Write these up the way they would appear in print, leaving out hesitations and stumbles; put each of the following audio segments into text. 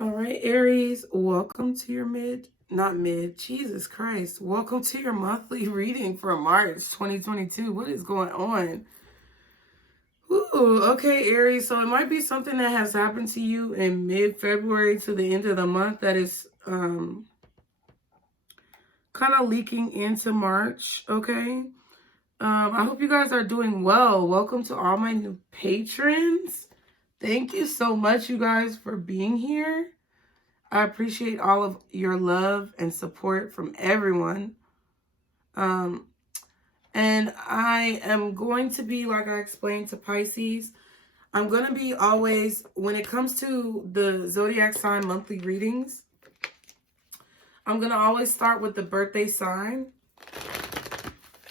All right, Aries, welcome to your Jesus Christ. Welcome to your monthly reading for March 2022. What is going on? Ooh, okay, Aries. So it might be something that has happened to you in mid-February to the end of the month that is kind of leaking into March, okay? I hope you guys are doing well. Welcome to all my new patrons. Thank you so much, you guys, for being here. I appreciate all of your love and support from everyone. And I am going to be, like I explained to Pisces, I'm going to be always, when it comes to the zodiac sign monthly readings, I'm going to always start with the birthday sign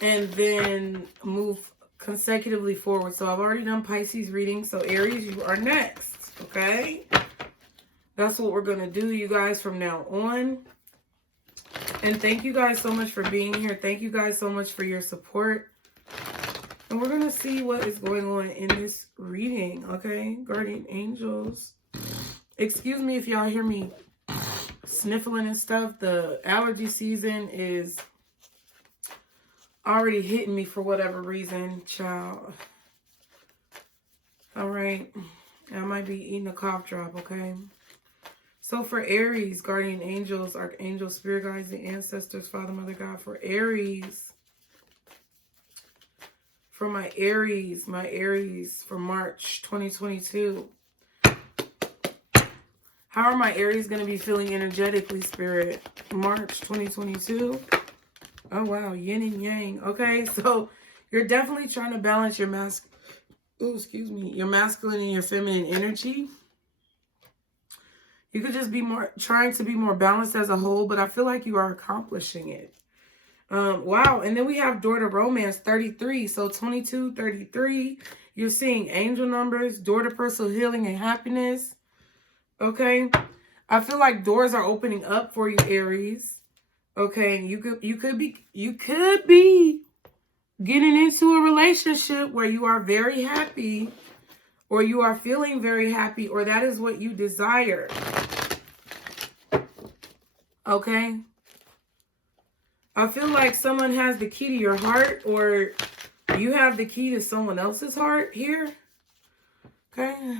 and then move consecutively forward. So I've already done Pisces reading. So Aries, you are next, okay? That's what we're going to do, you guys, from now on. And thank you guys so much for being here. Thank you guys so much for your support. And we're going to see what is going on in this reading, okay? Guardian angels. Excuse me if y'all hear me sniffling and stuff. The allergy season is already hitting me for whatever reason, child. All right. I might be eating a cough drop, okay? So for Aries, guardian angels, archangels, spirit guides, the ancestors, Father, Mother, God, for Aries. For my Aries for March 2022. How are my Aries going to be feeling energetically, Spirit? March 2022. Oh, wow. Yin and yang. Okay, so you're definitely trying to balance your your masculine and your feminine energy. You could just be trying to be more balanced as a whole, but I feel like you are accomplishing it. Wow. And then we have door to romance 33. So 22, 33. You're seeing angel numbers, door to personal healing and happiness. Okay. I feel like doors are opening up for you, Aries. Okay. You could be getting into a relationship where you are very happy, or you are feeling very happy, or that is what you desire. Okay. I feel like someone has the key to your heart, or you have the key to someone else's heart here. Okay.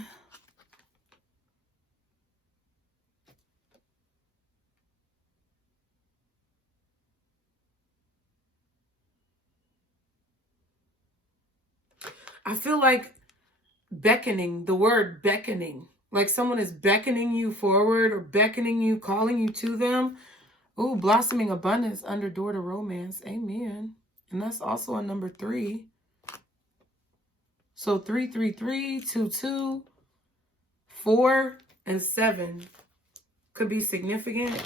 I feel like beckoning, the word beckoning, like someone is beckoning you forward or beckoning you, calling you to them. Ooh, blossoming abundance under door to romance. Amen. And that's also a number 3. So 3, 3, 3, 2, 2, 4, and 7 could be significant.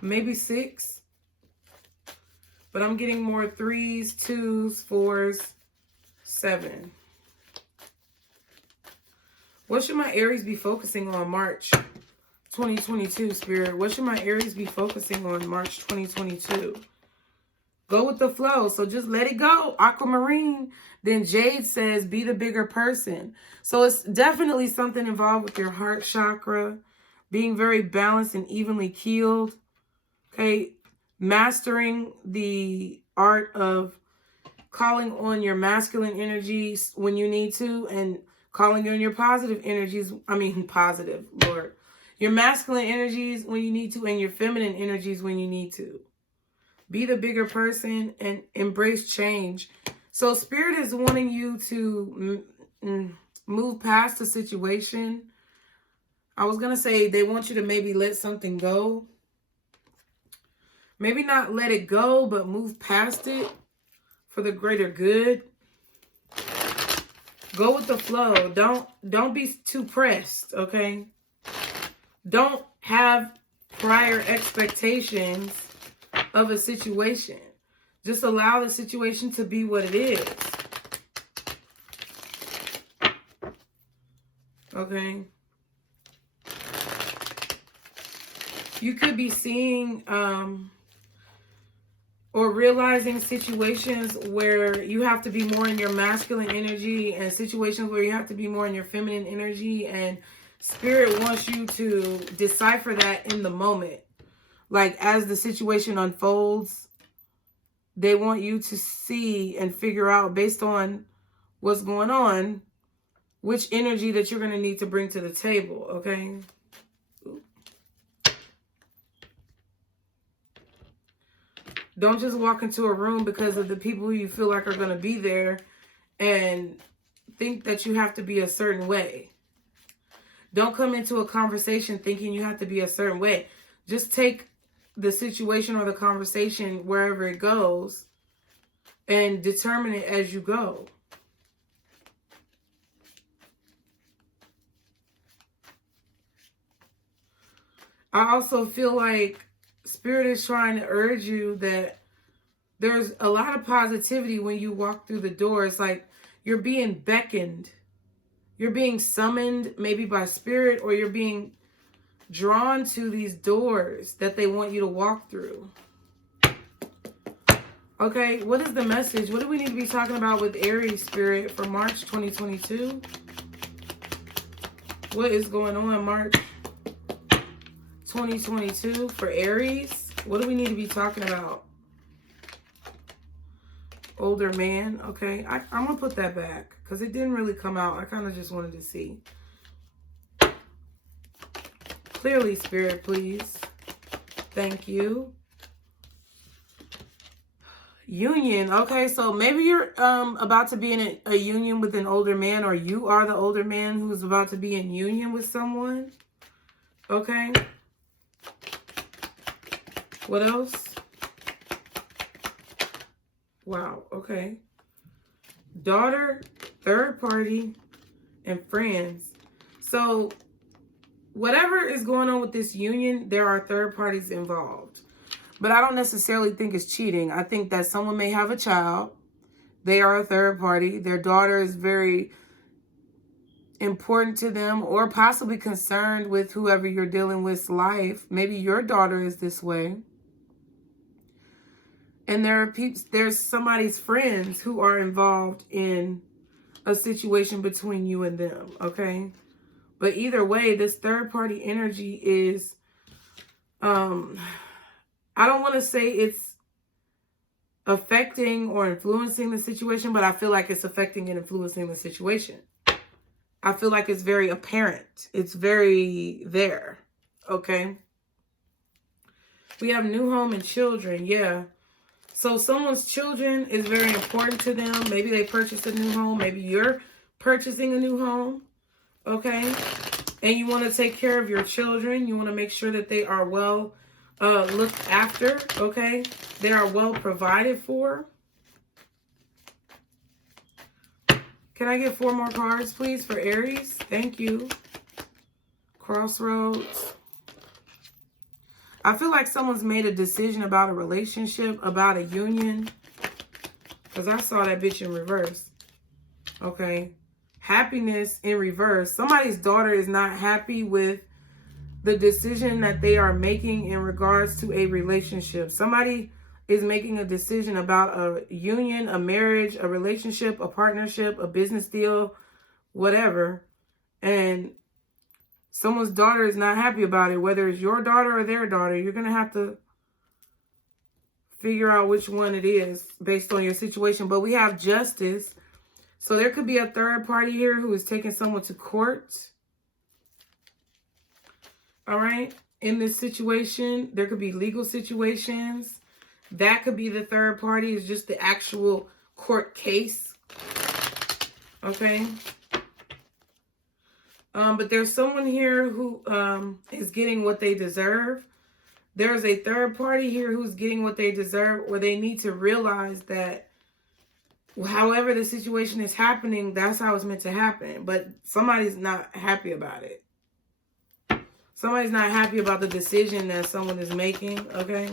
Maybe 6. But I'm getting more 3s, 2s, 4s, 7. What should my Aries be focusing on March 2022, Spirit? What should my Aries be focusing on March 2022? Go with the flow. So just let it go. Aquamarine. Then Jade says, be the bigger person. So it's definitely something involved with your heart chakra, being very balanced and evenly keeled. Okay. Mastering the art of calling on your masculine energies when you need to, and calling on your positive energies. Positive, Lord. Your masculine energies when you need to, and your feminine energies when you need to. Be the bigger person and embrace change. So Spirit is wanting you to move past the situation. I was going to say they want you to maybe let something go. Maybe not let it go, but move past it for the greater good. Go with the flow. Don't be too pressed, okay? Don't have prior expectations of a situation. Just allow the situation to be what it is. Okay? You could be seeing or realizing situations where you have to be more in your masculine energy, and situations where you have to be more in your feminine energy, and Spirit wants you to decipher that in the moment. Like, as the situation unfolds, they want you to see and figure out, based on what's going on, which energy that you're going to need to bring to the table, okay? Don't just walk into a room because of the people who you feel like are going to be there and think that you have to be a certain way. Don't come into a conversation thinking you have to be a certain way. Just take the situation or the conversation wherever it goes and determine it as you go. I also feel like Spirit is trying to urge you that there's a lot of positivity when you walk through the door. It's like you're being beckoned. You're being summoned maybe by Spirit, or you're being drawn to these doors that they want you to walk through. Okay, what is the message? What do we need to be talking about with Aries, Spirit, for March 2022? What is going on March 2022 for Aries? What do we need to be talking about? Older man. Okay, I'm going to put that back because it didn't really come out. I kind of just wanted to see. Clearly, Spirit, please. Thank you. Union. Okay, so maybe you're about to be in a union with an older man, or you are the older man who's about to be in union with someone. Okay. What else? Wow, okay. Daughter, third party, and friends. So whatever is going on with this union, there are third parties involved. But I don't necessarily think it's cheating. I think that someone may have a child. They are a third party. Their daughter is very important to them, or possibly concerned with whoever you're dealing with's life. Maybe your daughter is this way. And there's somebody's friends who are involved in a situation between you and them, okay? But either way, this third party energy is, I don't want to say it's affecting or influencing the situation, but I feel like it's affecting and influencing the situation. I feel like it's very apparent. It's very there, okay? We have new home and children, yeah. So someone's children is very important to them. Maybe they purchased a new home. Maybe you're purchasing a new home, okay? And you want to take care of your children. You want to make sure that they are well looked after, okay? They are well provided for. Can I get 4 more cards, please, for Aries? Thank you. Crossroads. I feel like someone's made a decision about a relationship, about a union. Because I saw that bitch in reverse. Okay. Happiness in reverse. Somebody's daughter is not happy with the decision that they are making in regards to a relationship. Somebody is making a decision about a union, a marriage, a relationship, a partnership, a business deal, whatever. And someone's daughter is not happy about it. Whether it's your daughter or their daughter, you're going to have to figure out which one it is based on your situation. But we have justice. So there could be a third party here who is taking someone to court. All right. In this situation, there could be legal situations. That could be the third party. It's just the actual court case. Okay. But there's someone here who is getting what they deserve. There's a third party here who's getting what they deserve, or they need to realize that however the situation is happening, that's how it's meant to happen. But somebody's not happy about it. Somebody's not happy about the decision that someone is making, okay?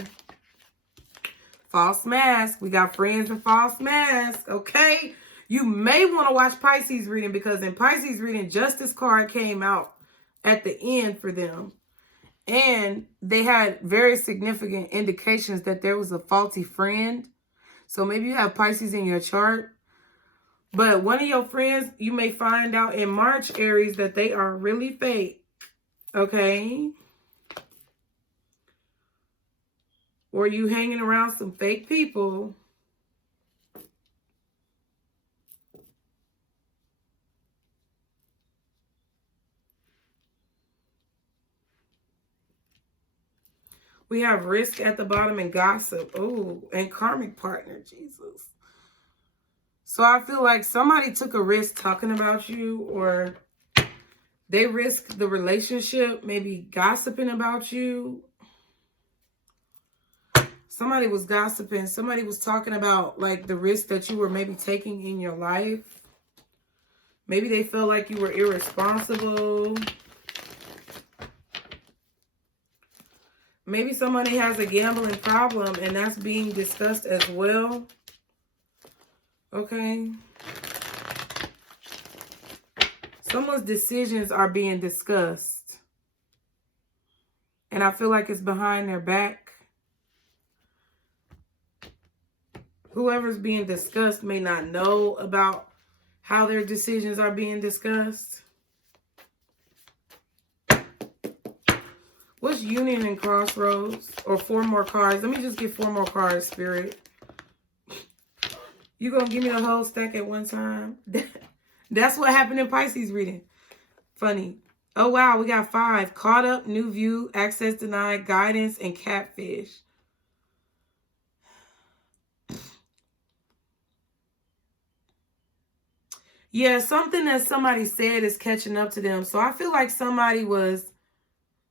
False mask. We got friends with false mask, okay? You may want to watch Pisces reading, because in Pisces reading, Justice card came out at the end for them. And they had very significant indications that there was a faulty friend. So maybe you have Pisces in your chart. But one of your friends, you may find out in March, Aries, that they are really fake. Okay? Or you hanging around some fake people. We have risk at the bottom and gossip. Oh, and karmic partner, Jesus. So I feel like somebody took a risk talking about you, or they risked the relationship, maybe gossiping about you. Somebody was gossiping. Somebody was talking about like the risk that you were maybe taking in your life. Maybe they felt like you were irresponsible. Maybe somebody has a gambling problem and that's being discussed as well. Okay. Someone's decisions are being discussed. And I feel like it's behind their back. Whoever's being discussed may not know about how their decisions are being discussed. What's union and crossroads? Or 4 more cards. Let me just get 4 more cards, Spirit. You gonna give me the whole stack at one time? That's what happened in Pisces reading. Funny. Oh, wow. We got 5. Caught up, new view, access denied, guidance, and catfish. Yeah, something that somebody said is catching up to them. So I feel like somebody was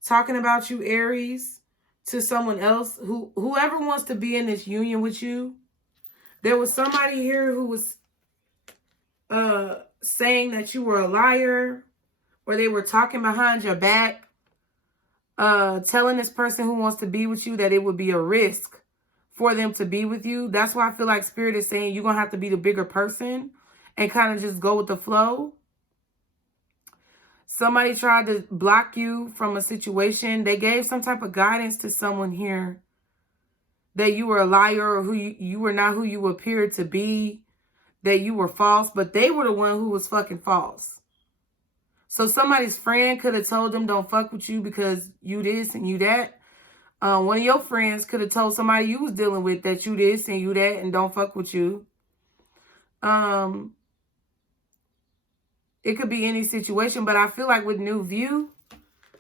talking about you, Aries, to someone else. Whoever wants to be in this union with you. There was somebody here who was saying that you were a liar, or they were talking behind your back, telling this person who wants to be with you that it would be a risk for them to be with you. That's why I feel like Spirit is saying you're going to have to be the bigger person and kind of just go with the flow. Somebody tried to block you from a situation. They gave some type of guidance to someone here that you were a liar, or you were not who you appeared to be, that you were false, but they were the one who was fucking false. So somebody's friend could have told them don't fuck with you because you this and you that. One of your friends could have told somebody you was dealing with that you this and you that and don't fuck with you. It could be any situation, but I feel like with new view,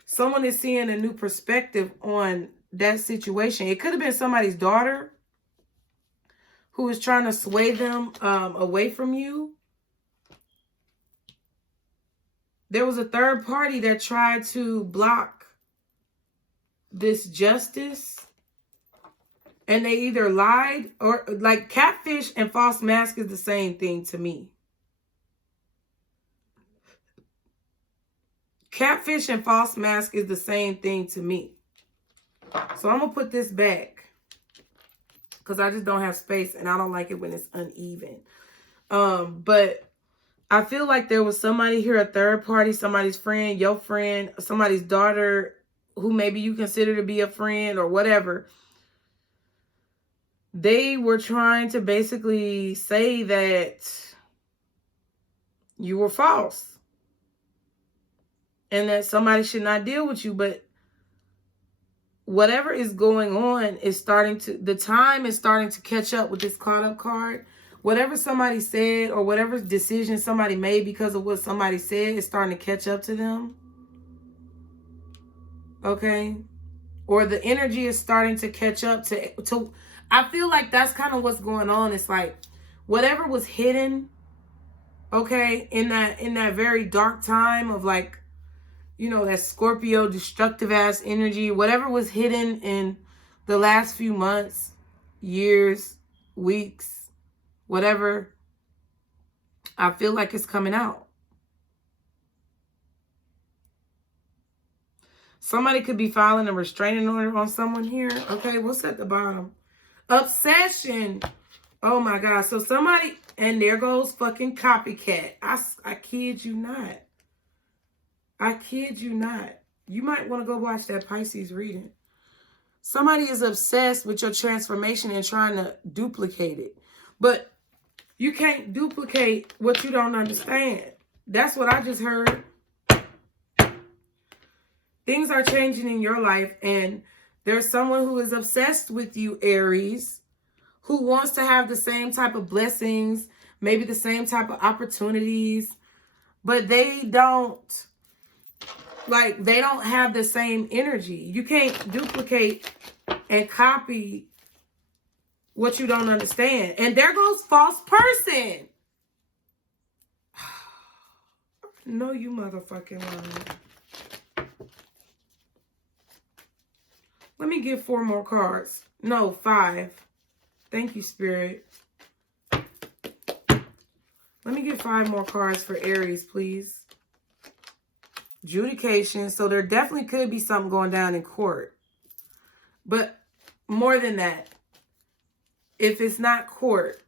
someone is seeing a new perspective on that situation. It could have been somebody's daughter who was trying to sway them away from you. There was a third party that tried to block this justice, and they either lied or, like, catfish and false mask is the same thing to me. Catfish and false mask is the same thing to me. So I'm going to put this back because I just don't have space and I don't like it when it's uneven. But I feel like there was somebody here, a third party, somebody's friend, your friend, somebody's daughter who maybe you consider to be a friend or whatever. They were trying to basically say that you were false and that somebody should not deal with you. But whatever is going on is starting to, the time is starting to catch up with this caught up card. Whatever somebody said or whatever decision somebody made because of what somebody said is starting to catch up to them. Okay? Or the energy is starting to catch up to I feel like that's kind of what's going on. It's like whatever was hidden, okay, in that very dark time of, like, you know, that Scorpio destructive ass energy, whatever was hidden in the last few months, years, weeks, whatever, I feel like it's coming out. Somebody could be filing a restraining order on someone here. Okay, what's at the bottom? Obsession. Oh my God. So somebody, and there goes fucking copycat. I kid you not. I kid you not. You might want to go watch that Pisces reading. Somebody is obsessed with your transformation and trying to duplicate it. But You can't duplicate what you don't understand. That's what I just heard. Things are changing in your life, and there's someone who is obsessed with you, Aries, who wants to have the same type of blessings, maybe the same type of opportunities, but they don't have the same energy. You can't duplicate and copy what you don't understand. And there goes false person. No, you motherfucking lying. Let me get 4 more cards. No, 5. Thank you, Spirit. Let me get 5 more cards for Aries, please. Adjudication. So there definitely could be something going down in court. But more than that, if it's not court,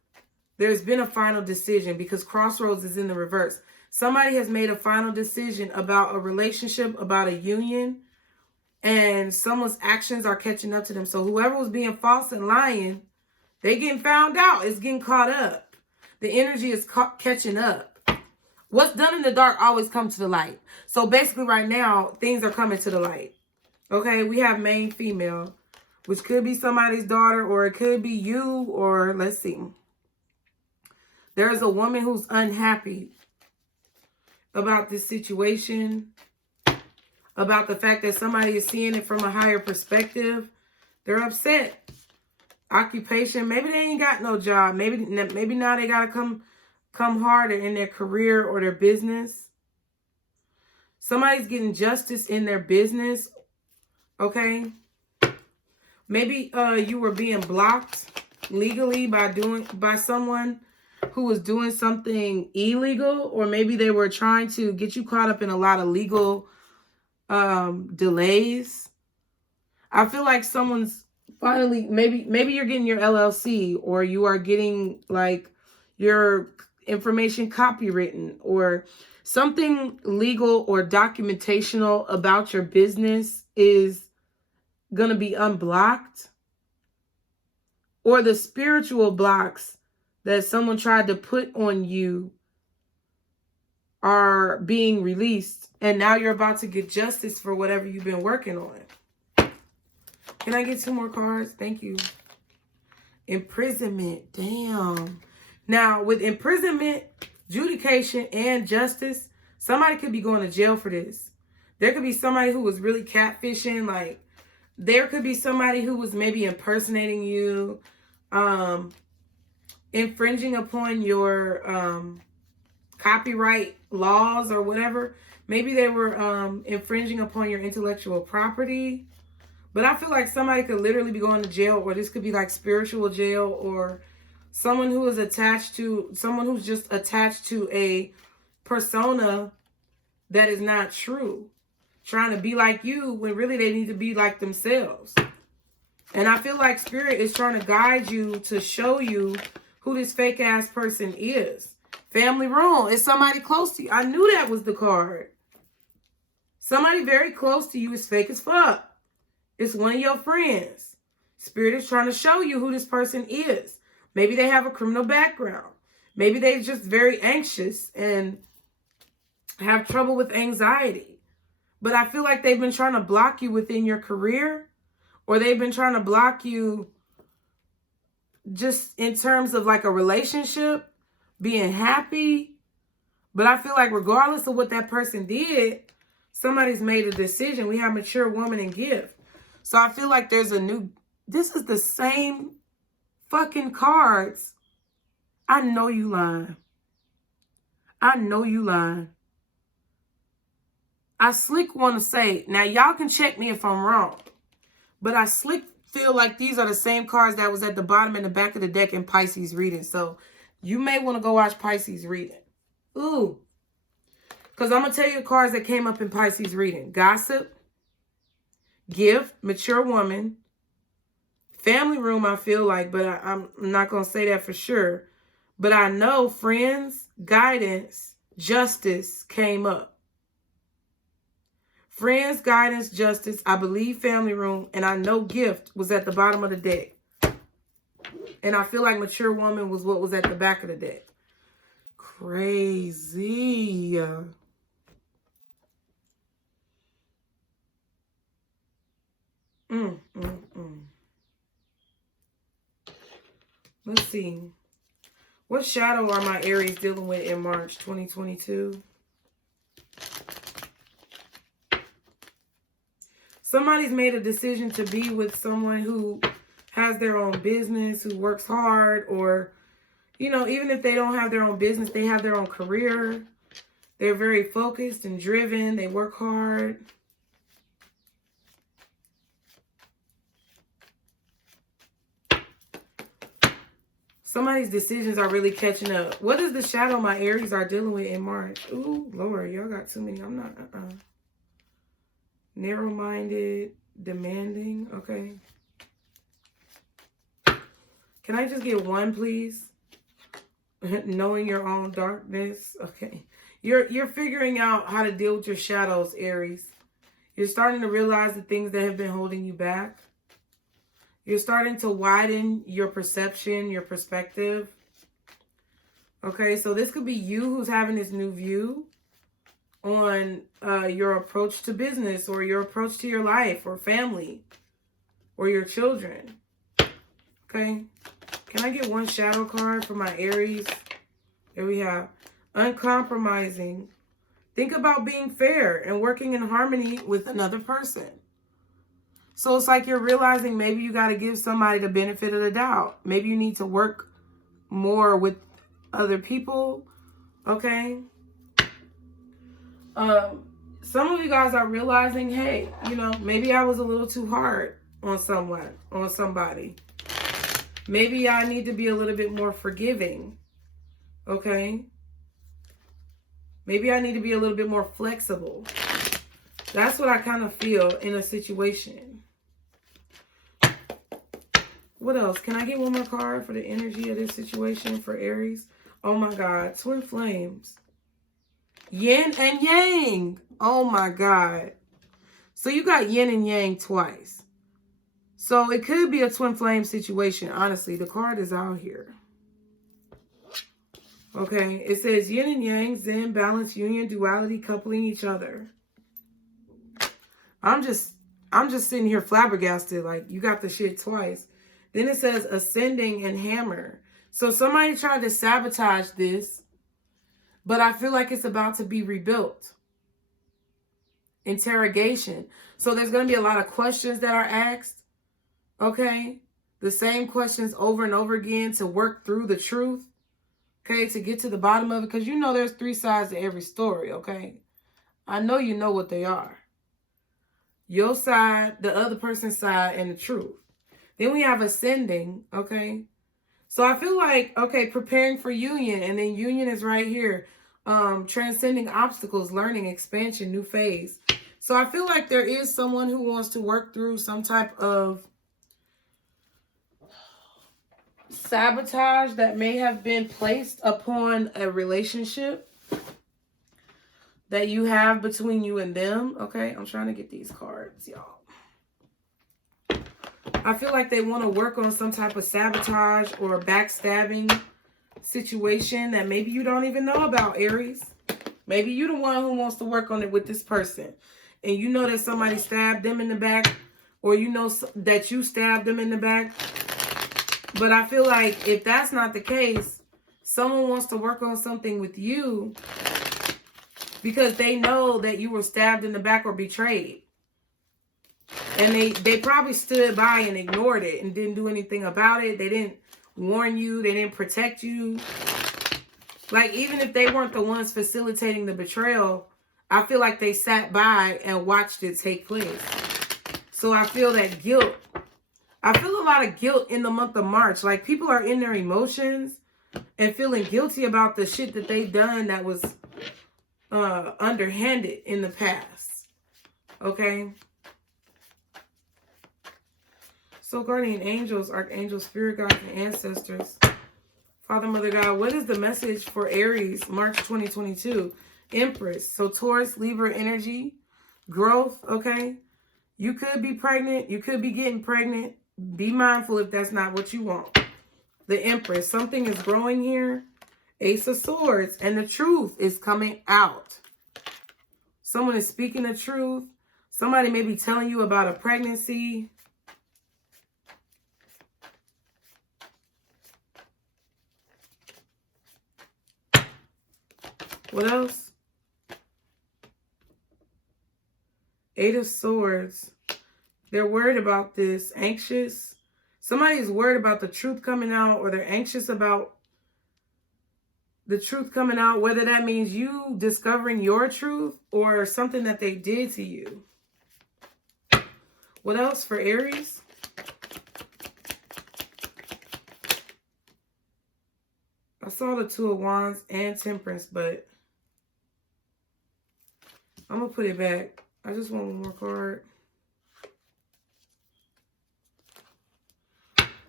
there's been a final decision, because crossroads is in the reverse. Somebody has made a final decision about a relationship, about a union, and someone's actions are catching up to them. So whoever was being false and lying, they getting found out. It's getting caught up. The energy is catching up. What's done in the dark always comes to the light. So basically right now, things are coming to the light. Okay, we have male, female, which could be somebody's daughter, or it could be you, or let's see. There's a woman who's unhappy about this situation, about the fact that somebody is seeing it from a higher perspective. They're upset. Occupation, maybe they ain't got no job. Maybe now they got to come harder in their career or their business. Somebody's getting justice in their business, okay? Maybe you were being blocked legally by someone who was doing something illegal, or maybe they were trying to get you caught up in a lot of legal delays. I feel like someone's finally, maybe you're getting your LLC, or you are getting like your information copywritten, or something legal or documentational about your business is going to be unblocked, or the spiritual blocks that someone tried to put on you are being released, and now you're about to get justice for whatever you've been working on. Can I get 2 more cards? Thank you. Imprisonment. Damn. Now, with imprisonment, adjudication, and justice, somebody could be going to jail for this. There could be somebody who was really catfishing. Like, there could be somebody who was maybe impersonating you, infringing upon your copyright laws or whatever. Maybe they were infringing upon your intellectual property. But I feel like somebody could literally be going to jail, or this could be like spiritual jail, or someone who is someone who's just attached to a persona that is not true, trying to be like you when really they need to be like themselves. And I feel like Spirit is trying to guide you to show you who this fake ass person is. Family room. It's somebody close to you. I knew that was the card. Somebody very close to you is fake as fuck. It's one of your friends. Spirit is trying to show you who this person is. Maybe they have a criminal background. Maybe they're just very anxious and have trouble with anxiety. But I feel like they've been trying to block you within your career, or they've been trying to block you just in terms of like a relationship, being happy. But I feel like regardless of what that person did, somebody's made a decision. We have mature woman and gift. So I feel like there's this is the same fucking cards. I know you lying. I know you lying. I slick want to say, now y'all can check me if I'm wrong, but I slick feel like these are the same cards that was at the bottom and the back of the deck in Pisces reading. So you may want to go watch Pisces reading. Ooh. Because I'm going to tell you the cards that came up in Pisces reading. Gossip, gift, mature woman, family room, I feel like, but I'm not going to say that for sure. But I know friends, guidance, justice came up. Friends, guidance, justice, I believe family room, and I know gift was at the bottom of the deck. And I feel like mature woman was what was at the back of the deck. Crazy. Let's see. What shadow are my Aries dealing with in March 2022? Somebody's made a decision to be with someone who has their own business, who works hard, or, you know, even if they don't have their own business, they have their own career. They're very focused and driven. They work hard. Somebody's decisions are really catching up. What is the shadow my Aries are dealing with in March? Ooh, Lord, y'all got too many. I'm not, narrow-minded, demanding. Okay. Can I just get one, please? Knowing your own darkness. Okay. You're figuring out how to deal with your shadows, Aries. You're starting to realize the things that have been holding you back. You're starting to widen your perception, your perspective. Okay, so this could be you who's having this new view on your approach to business, or your approach to your life or family or your children. Okay, can I get one shadow card for my Aries? Here we have uncompromising. Think about being fair and working in harmony with another person. So it's like you're realizing maybe you got to give somebody the benefit of the doubt. Maybe you need to work more with other people. Okay. Some of you guys are realizing, hey, you know, maybe I was a little too hard on somebody. Maybe I need to be a little bit more forgiving. Okay. Maybe I need to be a little bit more flexible. That's what I kind of feel in a situation. What else? Can I get one more card for the energy of this situation for Aries? Oh my God. Twin flames. Yin and yang. Oh my God. So you got yin and yang twice. So it could be a twin flame situation. Honestly, the card is out here. Okay. It says yin and yang, zen, balance, union, duality, coupling each other. I'm just sitting here flabbergasted. Like, you got the shit twice. Then it says ascending and hammer. So somebody tried to sabotage this, but I feel like it's about to be rebuilt. Interrogation. So there's going to be a lot of questions that are asked. Okay. The same questions over and over again to work through the truth. Okay. To get to the bottom of it. Because you know there's three sides to every story. Okay. I know you know what they are. Your side, the other person's side, and the truth. Then we have ascending, okay? So I feel like, okay, preparing for union, and then union is right here. Transcending obstacles, learning, expansion, new phase. So I feel like there is someone who wants to work through some type of sabotage that may have been placed upon a relationship that you have between you and them, okay? I'm trying to get these cards, y'all. I feel like they want to work on some type of sabotage or backstabbing situation that maybe you don't even know about, Aries. Maybe you're the one who wants to work on it with this person. And you know that somebody stabbed them in the back, or you know that you stabbed them in the back. But I feel like if that's not the case, someone wants to work on something with you because they know that you were stabbed in the back or betrayed. And they probably stood by and ignored it and didn't do anything about it. They didn't warn you. They didn't protect you. Like, even if they weren't the ones facilitating the betrayal, I feel like they sat by and watched it take place. So I feel that guilt. I feel a lot of guilt in the month of March. Like, people are in their emotions and feeling guilty about the shit that they've done that was underhanded in the past. Okay? So guardian angels, archangels, spirit guides, and ancestors. Father, Mother God, what is the message for Aries, March 2022? Empress. So Taurus, Libra energy, growth, okay? You could be pregnant. You could be getting pregnant. Be mindful if that's not what you want. The Empress. Something is growing here. Ace of Swords. And the truth is coming out. Someone is speaking the truth. Somebody may be telling you about a pregnancy. What else? Eight of Swords. They're worried about this. Anxious. Somebody is worried about the truth coming out, or they're anxious about the truth coming out, whether that means you discovering your truth or something that they did to you. What else for Aries? I saw the Two of Wands and Temperance, but I'm going to put it back. I just want one more card.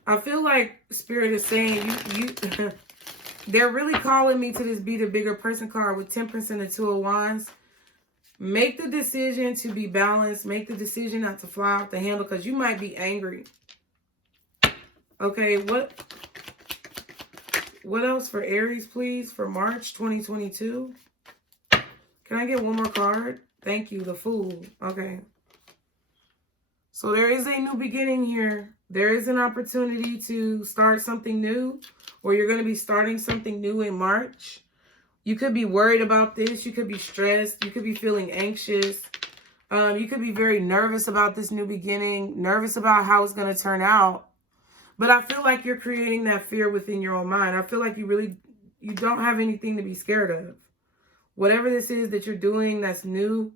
I feel like Spirit is saying you they're really calling me to this be the bigger person card with Temperance and the Two of Wands. Make the decision to be balanced. Make the decision not to fly off the handle, because you might be angry. Okay, what else for Aries, please, for March 2022? Can I get one more card? Thank you, the Fool. Okay. So there is a new beginning here. There is an opportunity to start something new, or you're going to be starting something new in March. You could be worried about this. You could be stressed. You could be feeling anxious. You could be very nervous about this new beginning, nervous about how it's going to turn out. But I feel like you're creating that fear within your own mind. I feel like you don't have anything to be scared of. Whatever this is that you're doing that's new,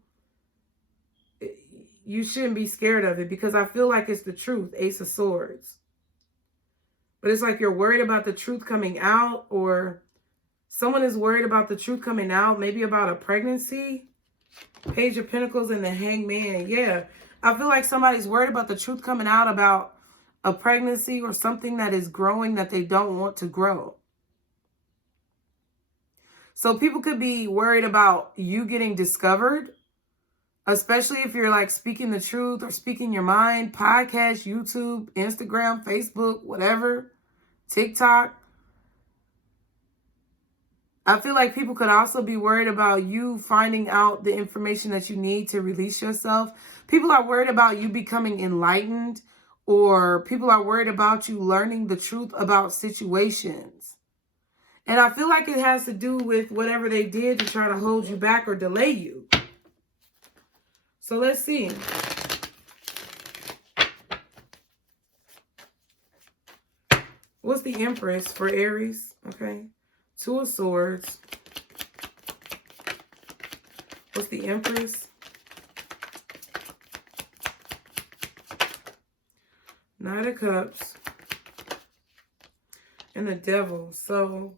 you shouldn't be scared of it, because I feel like it's the truth. Ace of Swords. But it's like you're worried about the truth coming out, or someone is worried about the truth coming out, maybe about a pregnancy. Page of Pentacles and the Hangman. Yeah, I feel like somebody's worried about the truth coming out about a pregnancy or something that is growing that they don't want to grow. So people could be worried about you getting discovered, especially if you're like speaking the truth or speaking your mind. Podcast, YouTube, Instagram, Facebook, whatever, TikTok. I feel like people could also be worried about you finding out the information that you need to release yourself. People are worried about you becoming enlightened, or people are worried about you learning the truth about situations. And I feel like it has to do with whatever they did to try to hold you back or delay you. So let's see. What's the Empress for Aries? Okay. Two of Swords. What's the Empress? Knight of Cups. And the Devil. So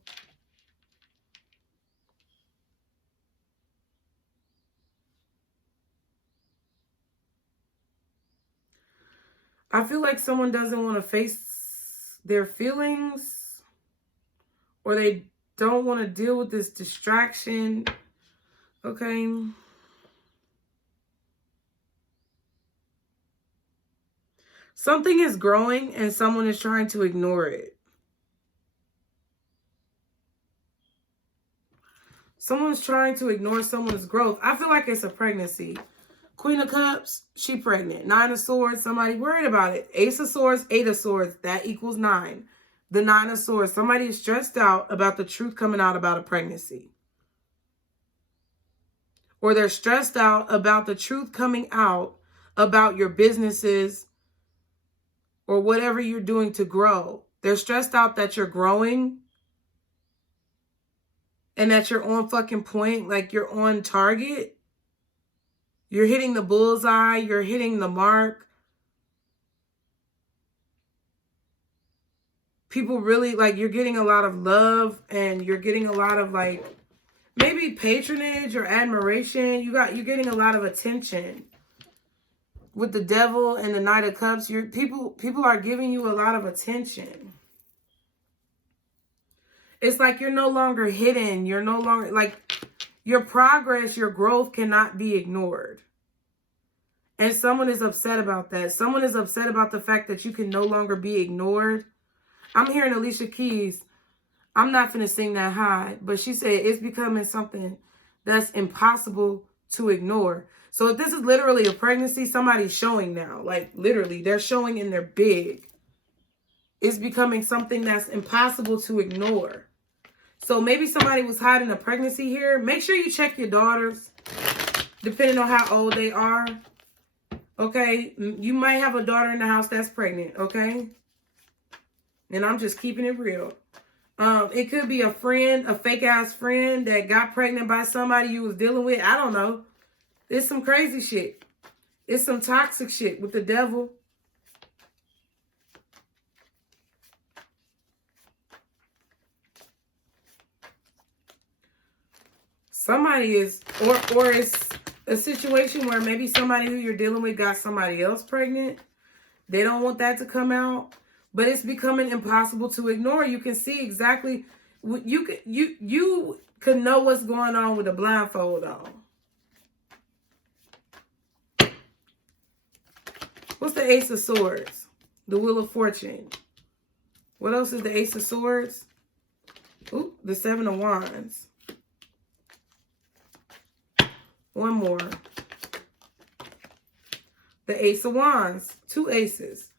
I feel like someone doesn't want to face their feelings, or they don't want to deal with this distraction. Okay. Something is growing and someone is trying to ignore it. Someone's trying to ignore someone's growth. I feel like it's a pregnancy. Queen of Cups, she pregnant. Nine of Swords, somebody worried about it. Ace of Swords, Eight of Swords, that equals 9. The Nine of Swords, somebody is stressed out about the truth coming out about a pregnancy. Or they're stressed out about the truth coming out about your businesses or whatever you're doing to grow. They're stressed out that you're growing and that you're on fucking point, like you're on target. You're hitting the bullseye. You're hitting the mark. People really, like, you're getting a lot of love and you're getting a lot of, like, maybe patronage or admiration. You're getting a lot of attention. With the Devil and the Knight of Cups, people are giving you a lot of attention. It's like you're no longer hidden. You're no longer, like, your progress, your growth cannot be ignored. And someone is upset about that. Someone is upset about the fact that you can no longer be ignored. I'm hearing Alicia Keys. I'm not finna sing that high, but she said it's becoming something that's impossible to ignore. So if this is literally a pregnancy, somebody's showing now. Like literally, they're showing and they're big. It's becoming something that's impossible to ignore. So maybe somebody was hiding a pregnancy here. Make sure you check your daughters, depending on how old they are. Okay? You might have a daughter in the house that's pregnant, okay? And I'm just keeping it real. It could be a friend, a fake-ass friend that got pregnant by somebody you was dealing with. I don't know. It's some crazy shit. It's some toxic shit with the devil. Somebody is, or it's a situation where maybe somebody who you're dealing with got somebody else pregnant. They don't want that to come out, but it's becoming impossible to ignore. You can see exactly, you can know what's going on with a blindfold on. What's the Ace of Swords? The Wheel of Fortune. What else is the Ace of Swords? Ooh, the Seven of Wands. One more. The Ace of Wands. Two aces.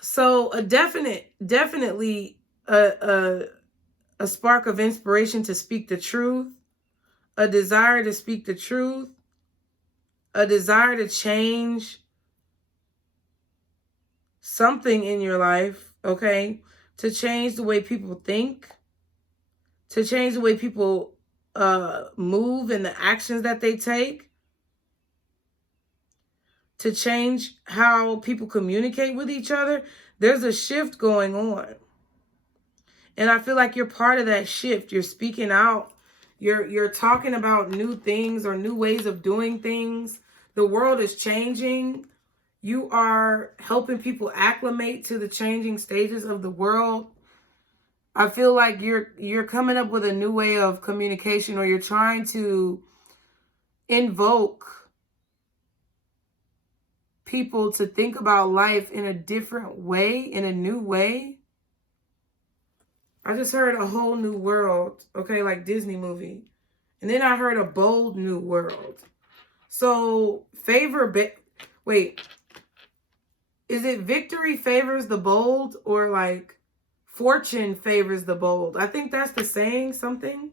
So definitely a spark of inspiration to speak the truth. A desire to speak the truth. A desire to change something in your life, okay? To change the way people think. To change the way people move and the actions that they take, to change how people communicate with each other. There's a shift going on. And I feel like you're part of that shift. You're speaking out. You're talking about new things or new ways of doing things. The world is changing. You are helping people acclimate to the changing stages of the world. I feel like you're coming up with a new way of communication, or you're trying to invoke people to think about life in a different way, in a new way. I just heard a whole new world, okay, like Disney movie. And then I heard a bold new world. So wait, is it victory favors the bold, or like fortune favors the bold? I think that's the saying, something.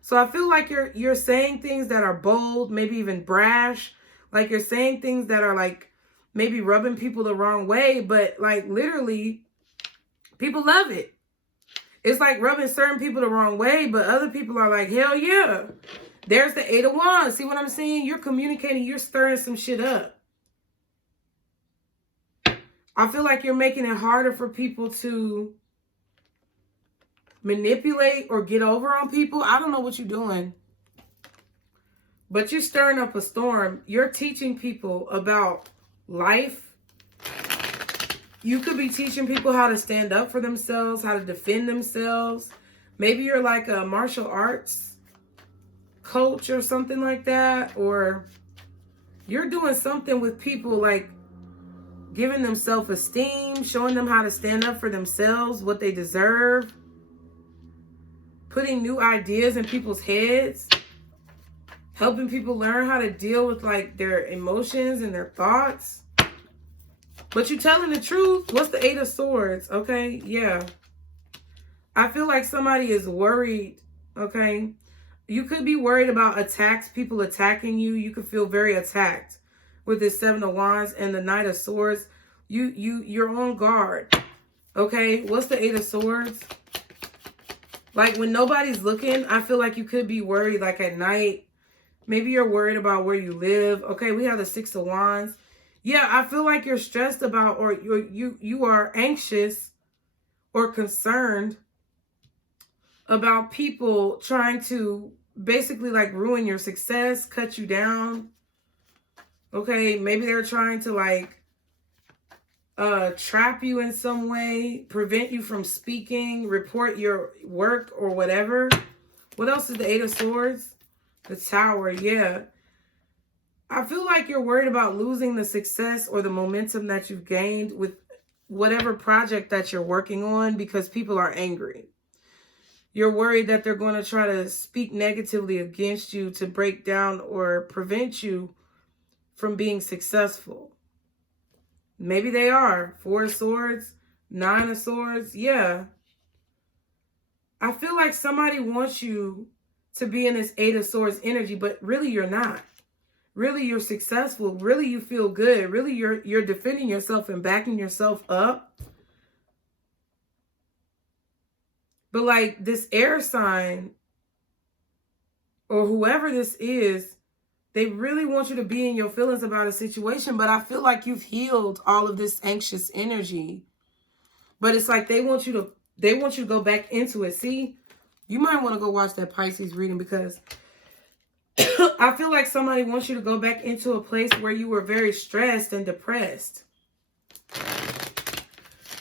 So I feel like you're saying things that are bold, maybe even brash. Like you're saying things that are like maybe rubbing people the wrong way, but like literally people love it. It's like rubbing certain people the wrong way, but other people are like, hell yeah. There's the Eight of Wands. See what I'm saying? You're communicating, you're stirring some shit up. I feel like you're making it harder for people to manipulate or get over on people. I don't know what you're doing, but you're stirring up a storm. You're teaching people about life. You could be teaching people how to stand up for themselves, how to defend themselves. Maybe you're like a martial arts coach or something like that, or you're doing something with people, like giving them self-esteem, showing them how to stand up for themselves, what they deserve, putting new ideas in people's heads, helping people learn how to deal with like their emotions and their thoughts. But you're telling the truth. What's the Eight of Swords? Okay, yeah. I feel like somebody is worried, okay? You could be worried about attacks, people attacking you. You could feel very attacked with this Seven of Wands and the Knight of Swords. You're on guard, okay? What's the Eight of Swords? Like when nobody's looking, I feel like you could be worried, like at night. Maybe you're worried about where you live. Okay, we have the Six of Wands. Yeah, I feel like you're stressed about, or you are anxious or concerned about people trying to basically like ruin your success, cut you down. Okay, maybe they're trying to like trap you in some way, prevent you from speaking, report your work or whatever. What else is the Eight of Swords? The Tower, yeah. I feel like you're worried about losing the success or the momentum that you've gained with whatever project that you're working on because people are angry. You're worried that they're going to try to speak negatively against you to break down or prevent you from being successful. Maybe they are. 4 of Swords, 9 of Swords. Yeah. I feel like somebody wants you to be in this 8 of Swords energy, but really you're not. Really you're successful. Really you feel good. Really you're defending yourself and backing yourself up. But like this air sign or whoever this is, they really want you to be in your feelings about a situation, but I feel like you've healed all of this anxious energy. But it's like they want you to go back into it. See, you might want to go watch that Pisces reading because I feel like somebody wants you to go back into a place where you were very stressed and depressed.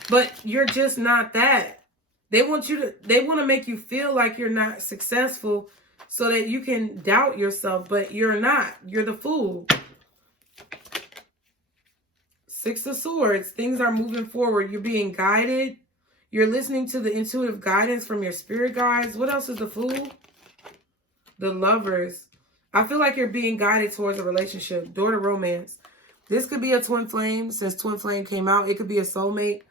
But you're just not that. They want to make you feel like you're not successful so that you can doubt yourself, but you're not. You're the fool. 6 of Swords. Things are moving forward. You're being guided. You're listening to the intuitive guidance from your spirit guides. What else is the Fool? The Lovers. I feel like you're being guided towards a relationship. Door to romance. This could be a twin flame. Since twin flame came out, it could be a soulmate.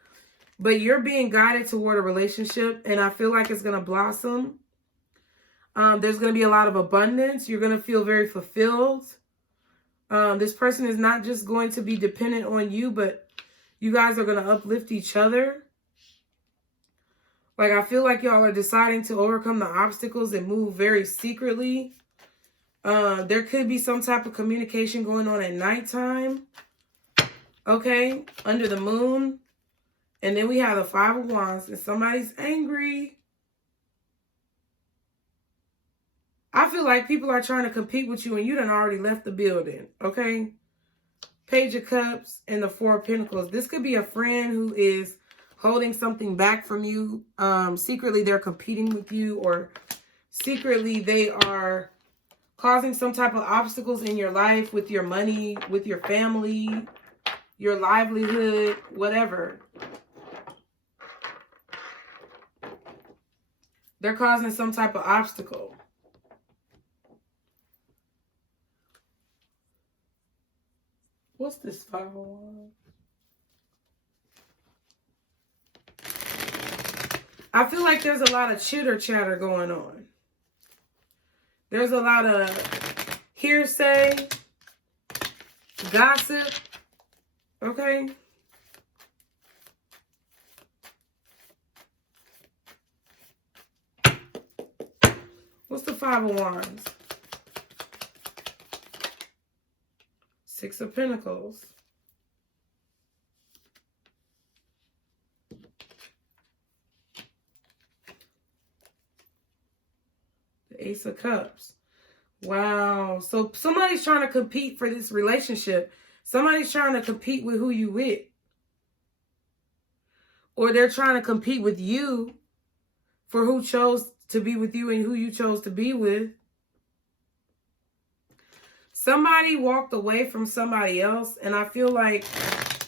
But you're being guided toward a relationship, and I feel like it's going to blossom. There's going to be a lot of abundance. You're going to feel very fulfilled. This person is not just going to be dependent on you, but you guys are going to uplift each other. Like, I feel like y'all are deciding to overcome the obstacles and move very secretly. There could be some type of communication going on at nighttime. Okay, under the moon. And then we have the 5 of Wands, and somebody's angry. I feel like people are trying to compete with you and you done already left the building, okay? Page of Cups and the 4 of Pentacles. This could be a friend who is holding something back from you. Secretly, they're competing with you, or secretly they are causing some type of obstacles in your life with your money, with your family, your livelihood, whatever. They're causing some type of obstacle. What's this 5 of Wands? I feel like there's a lot of chitter chatter going on. There's a lot of hearsay, gossip, okay? What's the 5 of Wands? 6 of Pentacles. The Ace of Cups. Wow. So somebody's trying to compete for this relationship. Somebody's trying to compete with who you with. Or they're trying to compete with you for who chose to be with you and who you chose to be with. Somebody walked away from somebody else, and I feel like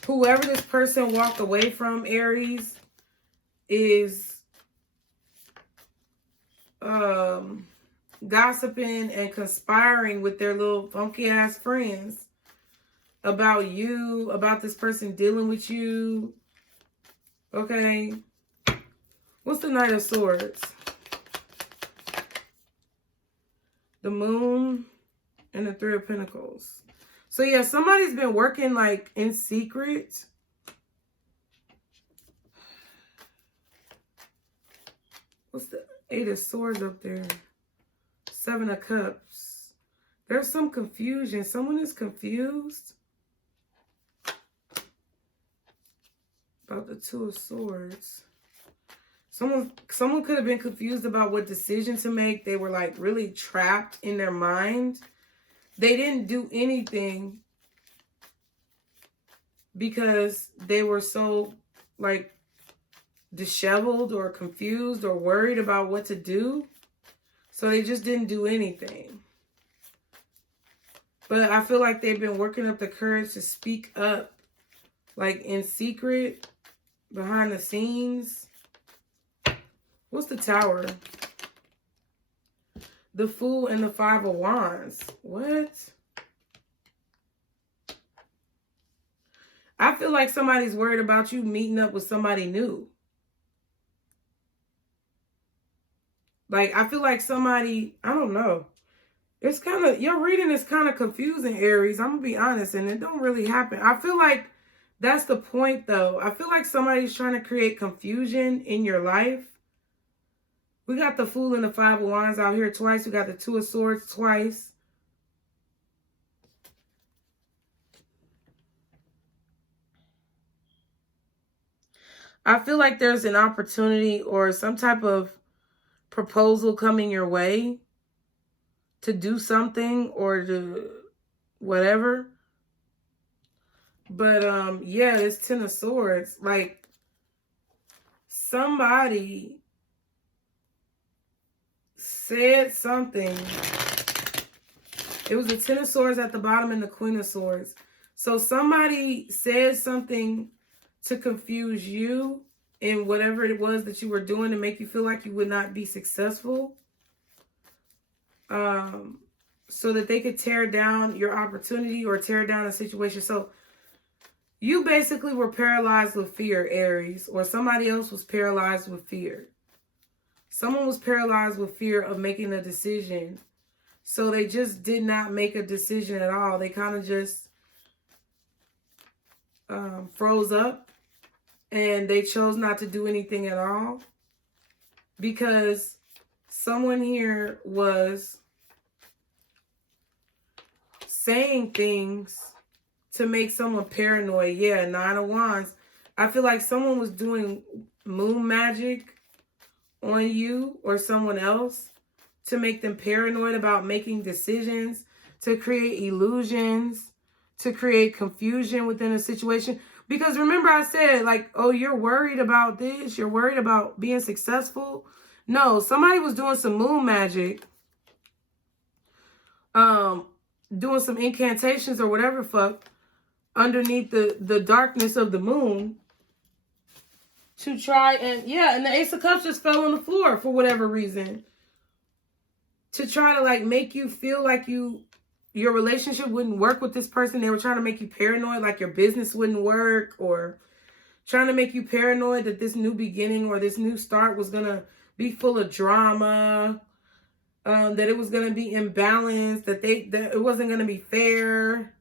whoever this person walked away from, Aries, is gossiping and conspiring with their little funky ass friends about you, about this person dealing with you. Okay. What's the Knight of Swords? The Moon and the 3 of Pentacles. So yeah, somebody's been working like in secret. What's the 8 of Swords up there? 7 of Cups. There's some confusion. Someone is confused about the 2 of Swords. Someone could have been confused about what decision to make. They were like really trapped in their mind. They didn't do anything because they were so like disheveled or confused or worried about what to do. So they just didn't do anything. But I feel like they've been working up the courage to speak up, like in secret, behind the scenes. What's the Tower? The Fool and the Five of Wands. What? I feel like somebody's worried about you meeting up with somebody new. Like, I feel like somebody, I don't know. It's kind of, your reading is kind of confusing, Aries. I'm going to be honest, and it don't really happen. I feel like that's the point, though. I feel like somebody's trying to create confusion in your life. We got the Fool and the Five of Wands out here twice. We got the Two of Swords twice. I feel like there's an opportunity or some type of proposal coming your way to do something or to whatever. But yeah, it's Ten of Swords. Like, somebody said something. It was the Ten of Swords at the bottom and the Queen of Swords. So somebody said something to confuse you in whatever it was that you were doing to make you feel like you would not be successful. So that they could tear down your opportunity or tear down a situation. So you basically were paralyzed with fear, Aries, or somebody else was paralyzed with fear. Someone was paralyzed with fear of making a decision. So they just did not make a decision at all. They kind of just froze up and they chose not to do anything at all because someone here was saying things to make someone paranoid. Yeah, Nine of Wands. I feel like someone was doing moon magic on you or someone else to make them paranoid about making decisions, to create illusions, to create confusion within a situation. Because remember I said, like, oh, you're worried about this, you're worried about being successful. No, somebody was doing some moon magic, doing some incantations or whatever fuck underneath the darkness of the moon to try and, yeah, and the Ace of Cups just fell on the floor for whatever reason. To try to, like, make you feel like your relationship wouldn't work with this person. They were trying to make you paranoid, like your business wouldn't work, or trying to make you paranoid that this new beginning or this new start was going to be full of drama, that it was going to be imbalanced, that it wasn't going to be fair.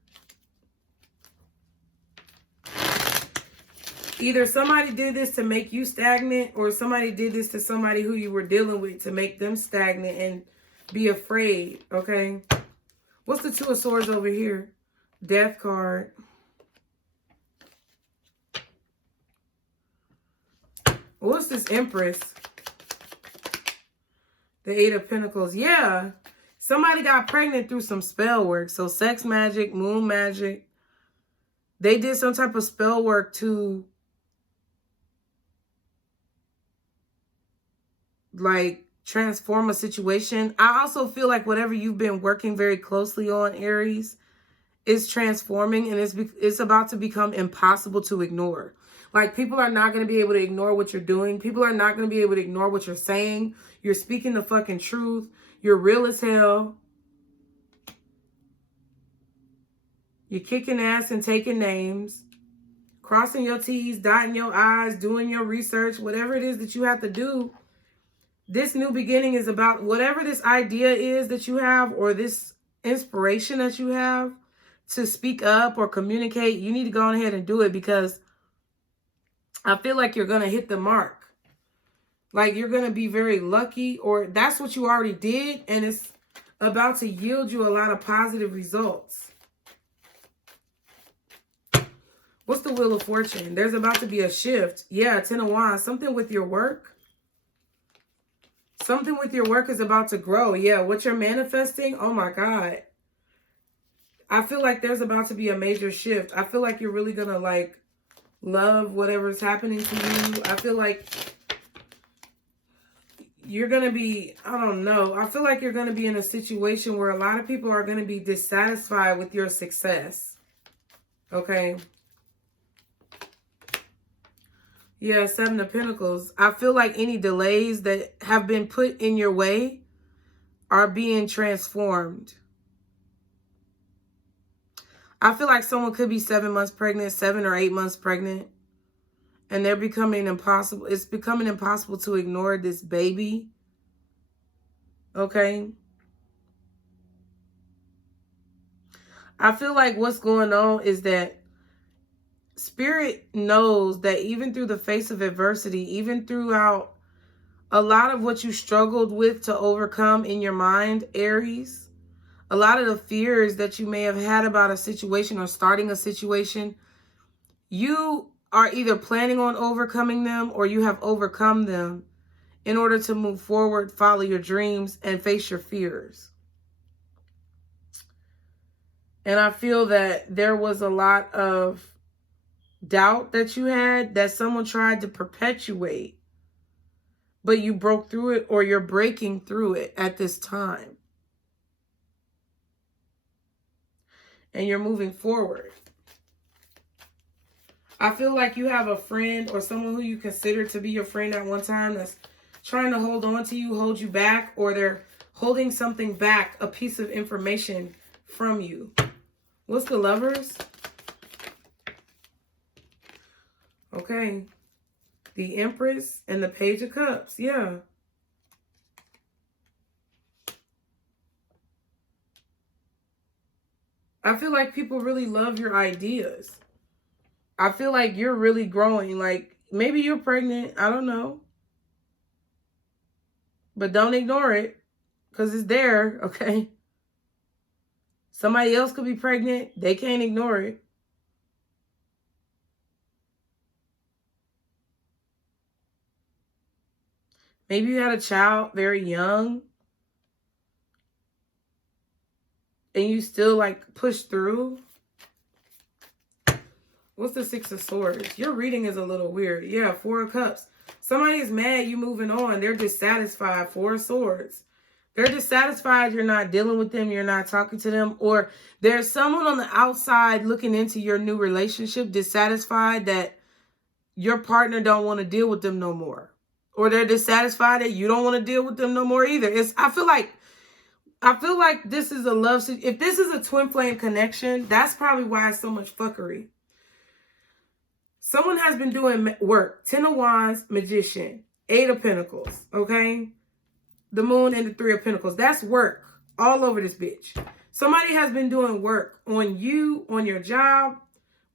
Either somebody did this to make you stagnant, or somebody did this to somebody who you were dealing with to make them stagnant and be afraid, okay? What's the Two of Swords over here? Death card. What's this Empress? The Eight of Pentacles. Yeah. Somebody got pregnant through some spell work. So sex magic, moon magic. They did some type of spell work to, like, transform a situation. I also feel like whatever you've been working very closely on, Aries, is transforming, and it's about to become impossible to ignore. Like, people are not going to be able to ignore what you're doing. People are not going to be able to ignore what you're saying. You're speaking the fucking truth. You're real as hell. You're kicking ass and taking names. Crossing your T's, dotting your I's, doing your research, whatever it is that you have to do. This new beginning is about whatever this idea is that you have, or this inspiration that you have to speak up or communicate. You need to go ahead and do it, because I feel like you're going to hit the mark. Like, you're going to be very lucky, or that's what you already did, and it's about to yield you a lot of positive results. What's the Wheel of Fortune? There's about to be a shift. Yeah, Ten of Wands. Something with your work. Something with your work is about to grow. Yeah, what you're manifesting, oh my God. I feel like there's about to be a major shift. I feel like you're really going to, like, love whatever's happening to you. I feel like you're going to be, I don't know. I feel like you're going to be in a situation where a lot of people are going to be dissatisfied with your success. Okay? Yeah, Seven of Pentacles. I feel like any delays that have been put in your way are being transformed. I feel like someone could be 7 months pregnant, 7 or 8 months pregnant, and they're becoming impossible. It's becoming impossible to ignore this baby. Okay. I feel like what's going on is that Spirit knows that even through the face of adversity, even throughout a lot of what you struggled with to overcome in your mind, Aries, a lot of the fears that you may have had about a situation or starting a situation, you are either planning on overcoming them or you have overcome them in order to move forward, follow your dreams, and face your fears. And I feel that there was a lot of doubt that you had that someone tried to perpetuate, but you broke through it, or you're breaking through it at this time. And you're moving forward. I feel like you have a friend or someone who you consider to be your friend at one time that's trying to hold on to you, hold you back, or they're holding something back, a piece of information from you. What's the Lovers? Okay. The Empress and the Page of Cups. Yeah. I feel like people really love your ideas. I feel like you're really growing. Like, maybe you're pregnant. I don't know. But don't ignore it, because it's there, okay? Somebody else could be pregnant. They can't ignore it. Maybe you had a child very young and you still like push through. What's the Six of Swords? Your reading is a little weird. Yeah, Four of Cups. Somebody is mad you moving on. They're dissatisfied. Four of Swords. They're dissatisfied you're not dealing with them. You're not talking to them. Or there's someone on the outside looking into your new relationship, dissatisfied that your partner don't want to deal with them no more. Or they're dissatisfied that you don't want to deal with them no more either. I feel like this is a love. If this is a twin flame connection, that's probably why it's so much fuckery. Someone has been doing work. 10 of Wands, Magician, 8 of Pentacles, okay? The Moon and the 3 of Pentacles. That's work all over this bitch. Somebody has been doing work on you, on your job,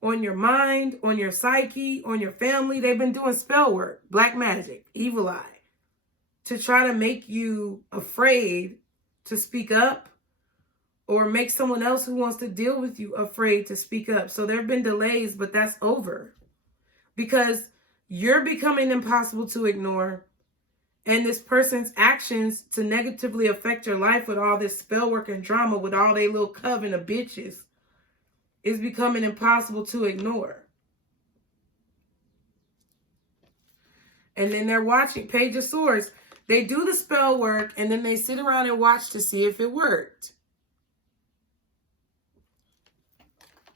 on your mind, on your psyche, on your family. They've been doing spell work, black magic, evil eye, to try to make you afraid to speak up, or make someone else who wants to deal with you afraid to speak up. So there have been delays, but that's over. Because you're becoming impossible to ignore. And this person's actions to negatively affect your life with all this spell work and drama, with all they little coven of bitches, is becoming impossible to ignore. And then they're watching. Page of Swords. They do the spell work and then they sit around and watch to see if it worked.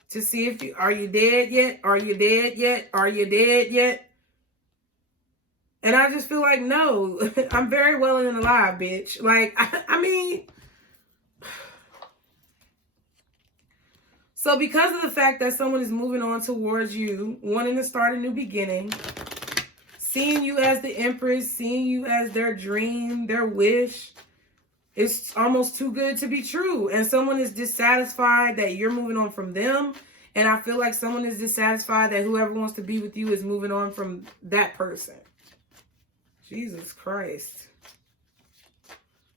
To see if you, are you dead yet? Are you dead yet? Are you dead yet? And I just feel like, no, I'm very well and alive, bitch. Like, I mean, so because of the fact that someone is moving on towards you, wanting to start a new beginning, seeing you as the Empress, seeing you as their dream, their wish, it's almost too good to be true. And someone is dissatisfied that you're moving on from them. And I feel like someone is dissatisfied that whoever wants to be with you is moving on from that person. Jesus Christ.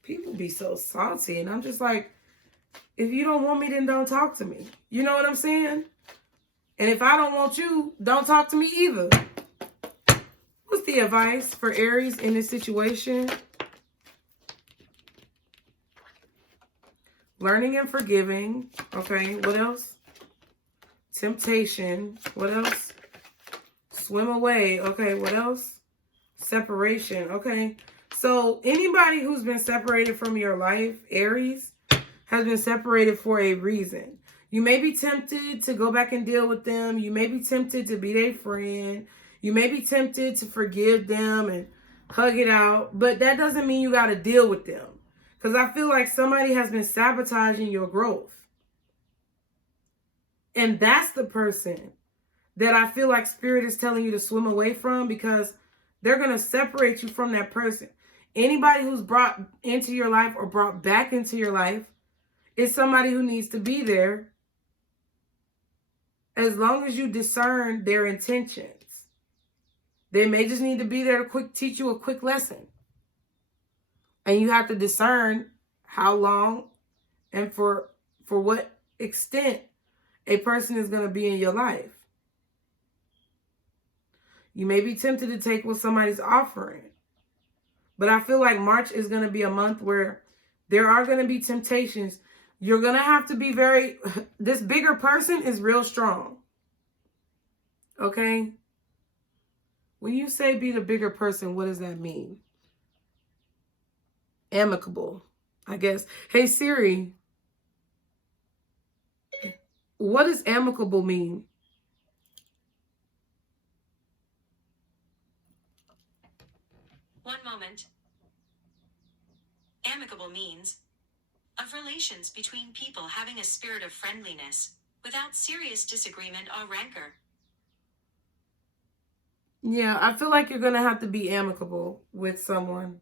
People be so salty. And I'm just like, if you don't want me, then don't talk to me. You know what I'm saying? And if I don't want you, don't talk to me either. What's the advice for Aries in this situation? Learning and forgiving. Okay, what else? Temptation. What else? Swim away. Okay, what else? Separation. Okay, so anybody who's been separated from your life, Aries, has been separated for a reason. You may be tempted to go back and deal with them. You may be tempted to be their friend. You may be tempted to forgive them and hug it out, but that doesn't mean you got to deal with them. Because I feel like somebody has been sabotaging your growth. And that's the person that I feel like Spirit is telling you to swim away from, because they're going to separate you from that person. Anybody who's brought into your life or brought back into your life is somebody who needs to be there, as long as you discern their intentions. They may just need to be there to teach you a quick lesson. And you have to discern how long and for what extent a person is going to be in your life. You may be tempted to take what somebody's offering. But I feel like March is going to be a month where there are going to be temptations. You're going to have to be this bigger person is real strong. Okay? When you say be the bigger person, what does that mean? Amicable, I guess. Hey Siri, what does amicable mean? One moment. Amicable means of relations between people having a spirit of friendliness without serious disagreement or rancor. Yeah, I feel like you're going to have to be amicable with someone.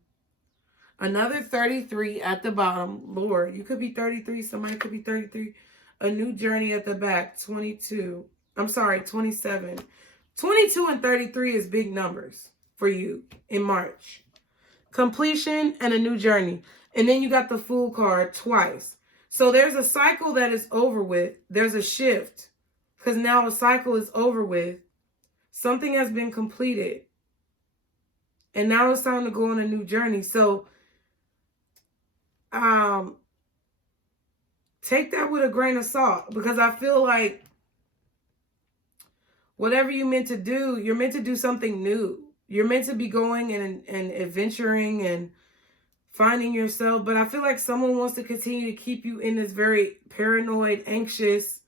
Another 33 at the bottom. Lord, you could be 33. Somebody could be 33. A new journey at the back. 22. I'm sorry, 27. 22 and 33 is big numbers for you in March. Completion and a new journey. And then you got the Fool card twice. So there's a cycle that is over with. There's a shift. Because now a cycle is over with. Something has been completed. And now it's time to go on a new journey. So, take that with a grain of salt. Because I feel like whatever you meant to do, you're meant to do something new. You're meant to be going and adventuring and finding yourself. But I feel like someone wants to continue to keep you in this very paranoid, anxious,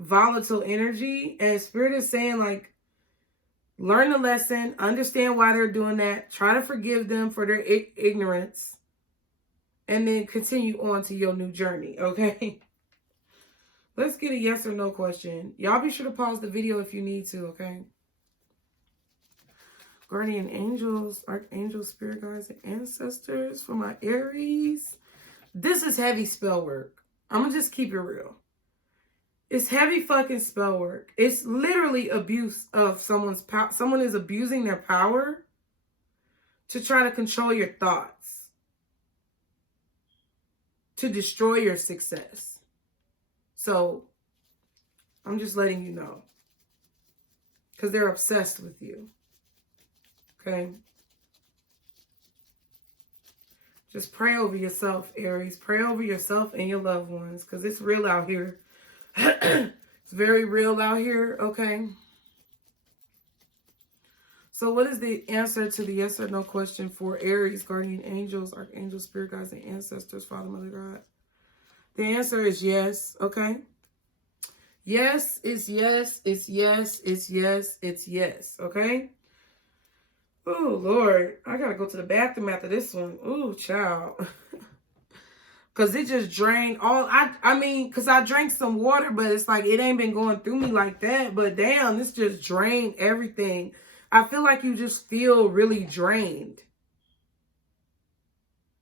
volatile energy. And Spirit is saying, like, learn the lesson, understand why they're doing that, try to forgive them for their ignorance, and then continue on to your new journey, okay? Let's get a yes or no question. Y'all be sure to pause the video if you need to, okay? Guardian angels, archangels, spirit guides, and ancestors for my Aries. This is heavy spell work. I'm going to just keep it real. It's heavy fucking spell work. It's literally abuse of someone's power. Someone is abusing their power to try to control your thoughts, to destroy your success. So I'm just letting you know, because they're obsessed with you. Okay? Just pray over yourself, Aries. Pray over yourself and your loved ones, because it's real out here. It's very real out here, okay? So what is the answer to the yes or no question for Aries, guardian angels, archangels, spirit guides, and ancestors, Father, Mother, God? The answer is yes, okay? Yes, it's yes, it's yes, it's yes, it's yes, okay? Oh, Lord. I got to go to the bathroom after this one. Ooh, child. Because it just drained all, I mean, because I drank some water, but it's like it ain't been going through me like that. But damn, this just drained everything. I feel like you just feel really drained.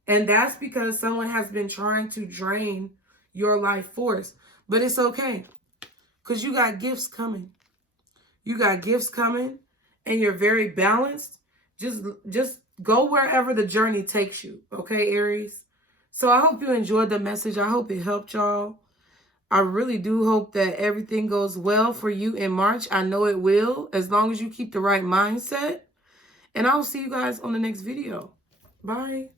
And that's because someone has been trying to drain your life force. But it's okay. Because you got gifts coming. You got gifts coming. And you're very balanced. Just go wherever the journey takes you. Okay, Aries? So I hope you enjoyed the message. I hope it helped y'all. I really do hope that everything goes well for you in March. I know it will, as long as you keep the right mindset. And I'll see you guys on the next video. Bye.